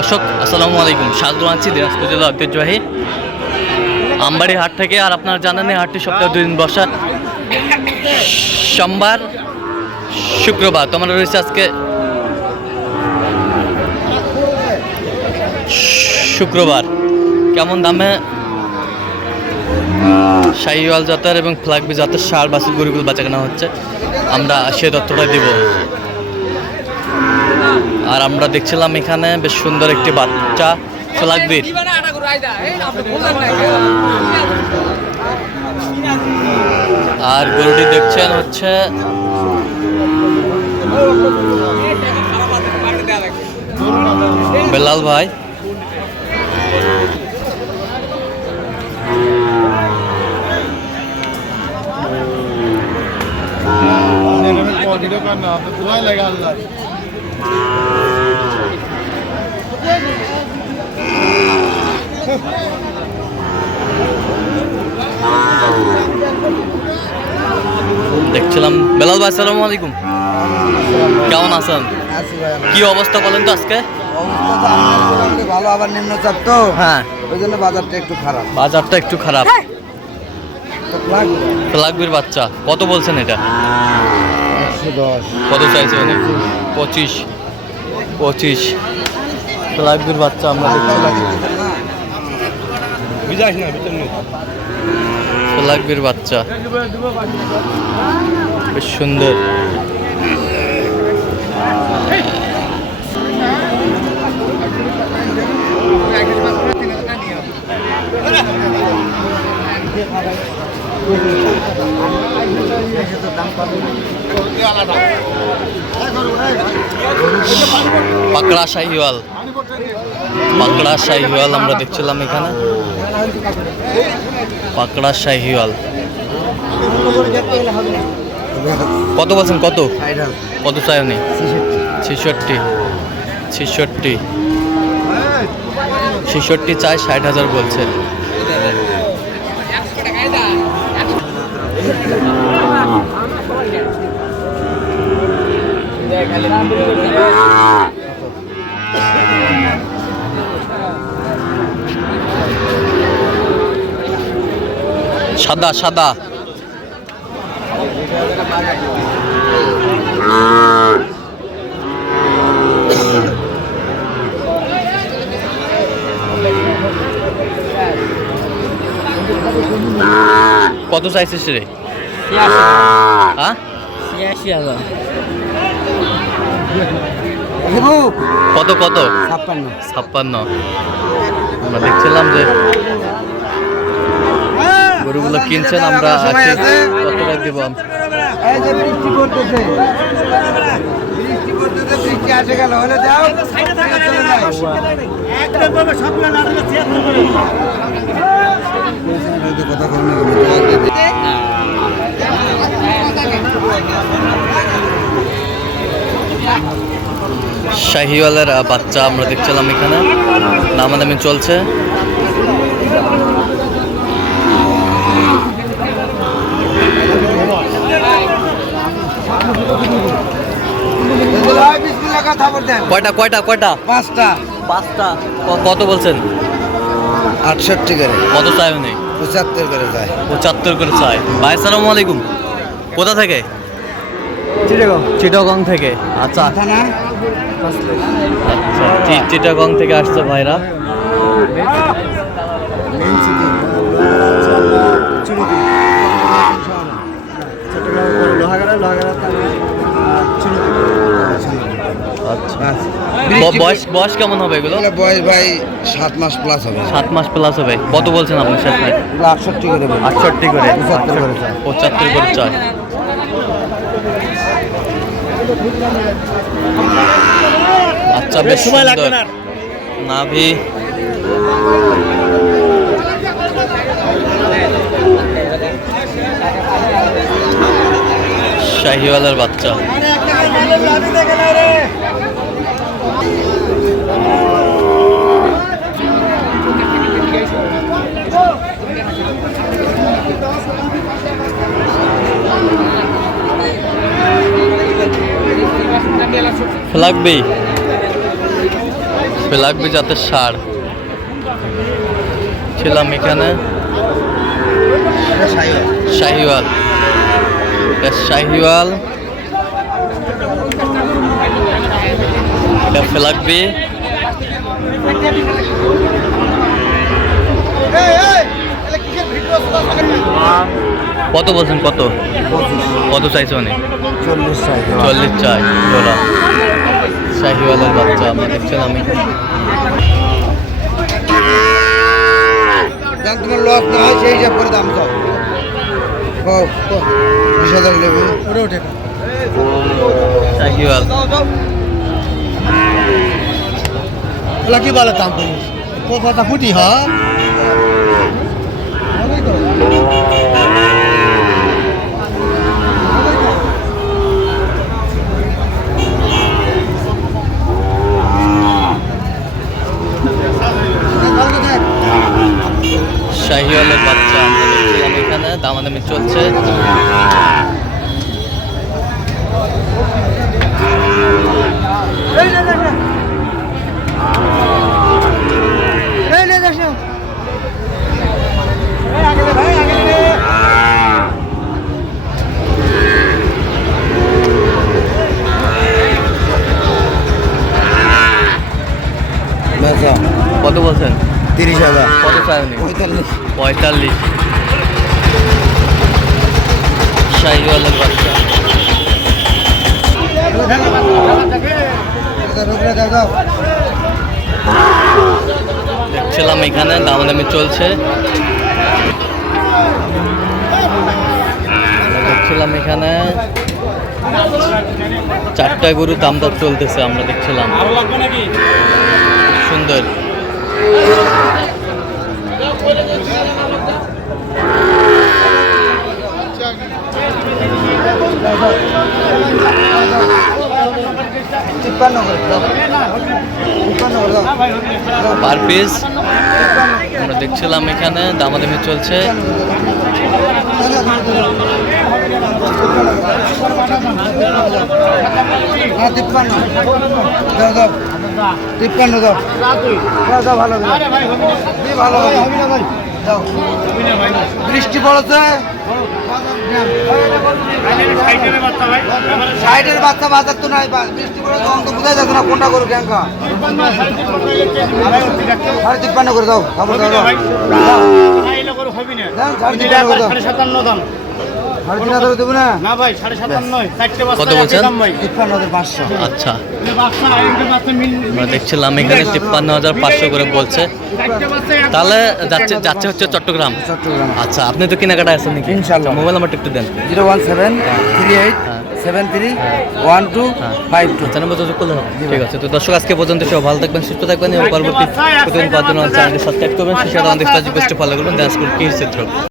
দর্শক, আসসালামু আলাইকুম। স্বাগত আছি দিনাজপুর জেলা ঐতিহ্যবাহী। আমবাড়ি হাট থেকে, আর আপনারা জানেন এই হাটটি সপ্তাহে দুদিন বসা। সোমবার, শুক্রবার তো আমরা রয়েছে আজকে শুক্রবার। কেমন দামে? শাহিওয়াল জাতের এবং ফ্লাগবি জাতের সার বাসের বাঁচা কেনা হচ্ছে। আমরা সে তথ্যটা দিব। আর আমরা দেখছিলাম এখানে বেশ সুন্দর একটি বাচ্চা ফ্লাগবির আর গরুটি দেখছেন হচ্ছে বেলাল ভাই দেখছিলাম বেলাল ভাই আসসালামু আলাইকুম। কেমন আছেন। কি অবস্থা বলেন তো আজকে? ভালো আবার নিম্নচাপ তো। হ্যাঁ। ওই জন্য বাজারটা একটু খারাপ। বাজারটা একটু খারাপ। তো লাগবে। ফ্লাগবির বাচ্চা কত বলছেন এটা? কত চাইছে উনি পঁচিশ। পঁচিশ। ফ্লাগবির বাচ্চা আমরা ফ্লাগবির বাচ্চা। বেশ সুন্দর। পাকড়া শাহিওয়াল। পাকড়া শাহিওয়াল আমরা দেখছিলাম এখানে। পাকড়া শাহিওয়াল। কত বলছেন কত? কত চাই উনি? ছেষট্টি। ছেষট্টি। ছেষট্টি চাই ষাট হাজার বলছে। সাদা সাদা। কত চাইছিস রে হ্যাঁ? কত কত? ছাপ্পান্ন। ছাপ্পান্ন। আমরা দেখছিলাম যে গরুগুলো কিনছেন আমরা? কতটা দিব? শাহিওয়ালের বাচ্চা আমরা দেখছিলাম এখানে। দামাদামি চলছে। কয়টা? কয়টা কয়টা পাঁচটা। পাঁচটা? কত বলছেন? আটষট্টি করে। কত চাই উনি? পঁচাত্তর করে যায় পঁচাত্তর করে চাই ভাই আসসালামু আলাইকুম। কোথা থেকে? চিটাগং। চিটাগং থেকে। আচ্ছা। আচ্ছা চিটাগং থেকে আসছে ভাইরা মেন সিটি আচ্ছা ব- বয়স বয়স কেমন হবে এগুলো? বয়স ভাই সাত মাস প্লাস হবে। সাত মাস প্লাস হবে। কত বলছেন আপনি শেষ ভাই আটষট্টি করে আটষট্টি করে। পঁচাত্তর করে। পঁচাত্তর করে আচ্ছা বেশ সময় লাগবে না। নাভি। শাহিওয়ালের বাচ্চা। লাগবেই লাগবে যাতে সার ছিলাম এখানে। শাহিওয়াল। শাহিওয়াল। এটা ফেলাকবি কত বলছেন কত? কত চাইছে মানে চল্লিশ সাইজ চল্লিশ চাই জোড়া। শাহিওয়ালের বাচ্চা আমরা দেখছিলাম আমি। তোমার লস না হয় সেই হিসাব করে দাম তো বিশ হাজার নেবে। ওটা ওঠে। শাহিওয়াল। কি বলে দাম কথা ফুটি হ্যাঁ শাহিওয়ালের বাচ্চা দেখছিলাম এখানে দামাদামি চলছে। কত বলছেন? তিরিশ হাজার। কত চাইনি পঁয়তাল্লিশ। পঁয়তাল্লিশ। শাহিওয়ালের বাচ্চা। দেখছিলাম এখানে দামাদামি চলছে। দেখছিলাম এখানে চারটা গরু দাম দর চলতেছে আমরা দেখছিলাম। সুন্দর। আমরা দেখছিলাম এখানে দামাদামি চলছে। তিপ্পান্ন। তিপ্পান্ন দাও। দাও দাও ভালো ভালো হবে দাও। বৃষ্টি পড়েছে। সাইডের বাচ্চা বাজার তো নাই বৃষ্টি পড়েছে তখন তো বোঝাই যাচ্ছে না কোনটা করুক ক্যাঙ্কা সাড়ে তিপ্পান্ন করে দাও। দাও, সাড়ে তিপ্পান্ন করে দাও। না? ভাই সাড়ে সাতান্ন চারটে কত বলছেন? আচ্ছা। এই বাচ্চা আরেকটা বাচ্চা মিল আমরা দেখছিলাম এখানে তিপ্পান্ন হাজার পাঁচশো করে বলছে। তাহলে যাচ্ছে যাচ্ছে হচ্ছে চট্টগ্রাম। চট্টগ্রাম। আচ্ছা আপনি তো কেনাকাটা আছেন নাকি? ইনশাল্লাহ। মোবাইল নাম্বারটা একটু দেন। Zero one seven three eight হ্যাঁ। সেভেন থ্রি ওয়ান টু হ্যাঁ। Five two. নম্বর যোগাযোগ করলে হবে। ঠিক আছে তো দর্শক আজকে পর্যন্ত সব ভালো থাকবেন সুস্থ থাকবেন। এবং পরবর্তী প্রতিদিন পাওয়ার জন্য চ্যানেলটি সাবস্ক্রাইব করবেন। সেই সাথে আমাদের ফেসবুক পেজটি ফলো করবেন কি চিত্র